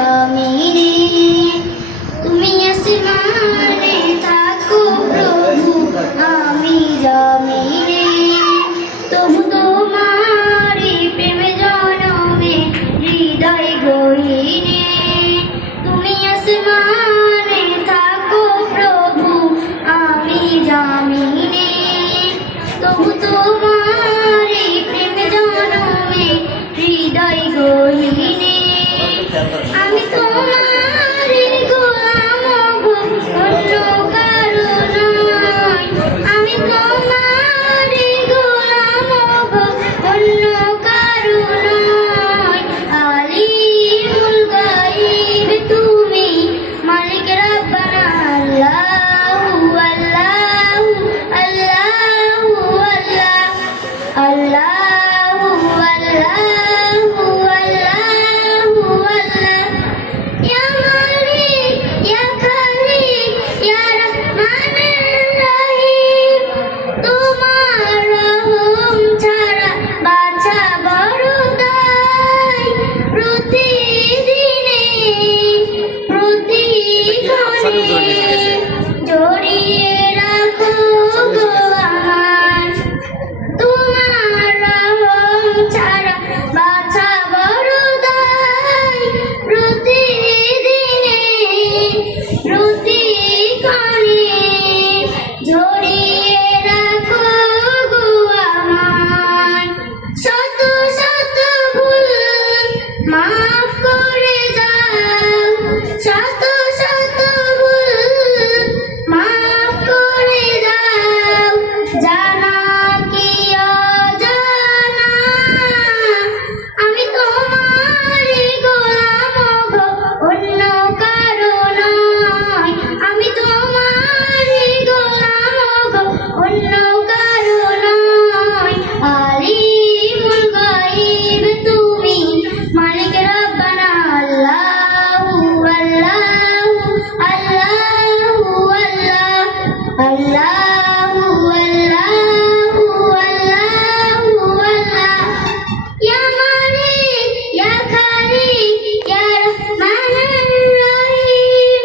জমিনে তুমি আসমানে থাকো প্রভু আমি জমিনে তবু তোমারি প্রেমে জনমে হৃদয় গহীনে তুমি আসমানে থাকো প্রভু আমি জমিনে তবু তোমারি প্রেমে জনমে হৃদয় গহীনে আমি তোমারি গোলাম গো অন্য কারো নয় আমি তোমারি গোলাম গো অন্য কারো নয় আলিমুল গায়ব তুমি মালিক রব্বানা আল্লাহু আল্লাহু আল্লাহু আল্লাহ আল্লাহু আল্লাহু আল্লাহু আল্লাহ ইয়া মালিক ইয়া খালিক ইয়া রহমানুর রহিম তোমার রহম ছাড়া বাঁচা বড় দায় প্রতিদিনে প্রতিক্ষণে জড়িয়ে রাখো গো আমার তোমার রহম ছাড়া বাঁচা বড় দায় প্রতিদিনে প্রতিক্ষণে জড়িয়ে রাখো গো আমায় শত শত ভুল মাফ করে যাও শত শত ভুল মাফ করে যাও জানা কি অজানা আমি তোমারই গোলাম গো অন্য কারো নয় আমি তোমারই গোলাম গো অন্য কারো নয় আলিমুল গায়ব তুমি মালিক রব্বানা আল্লাহু আল্লাহু আল্লাহু আল্লাহ আল্লাহু আল্লাহু আল্লাহু আল্লাহ ইয়া মালিক ইয়া খালিক ইয়া রহমানুর রহিম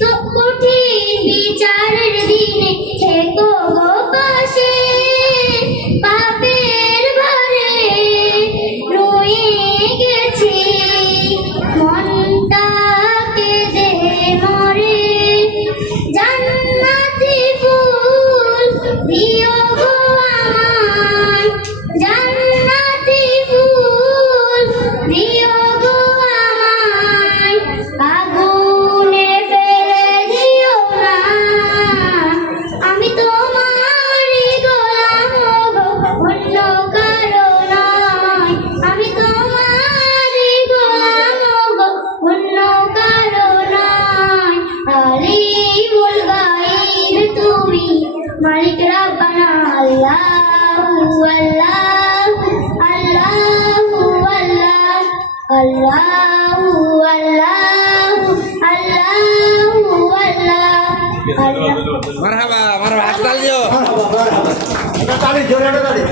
তো কঠিন বিচারের দিনে থেকো গো পাশে পাপের ভারে রয়ে গেছি মনটাকে দে মরে জান্নাতি ফুল দিও গো আমায় জান্নাতি ফুল দিও গো আমায় আগুনে ফেলে দিও না আমি তোমারই গোলাম গো অন্য কারো নয় আমি তোমারই গোলাম গো অন্য কারো নয় আলিমুল গায়ব তুমি মালিক রব্বানা আল্লাহু আল্লাহু আল্লাহু আল্লাহু আল্লাহু আল্লাহু আল্লাহ মারহাবা মারহাবা হাততালি দিও তালি জোরে তালি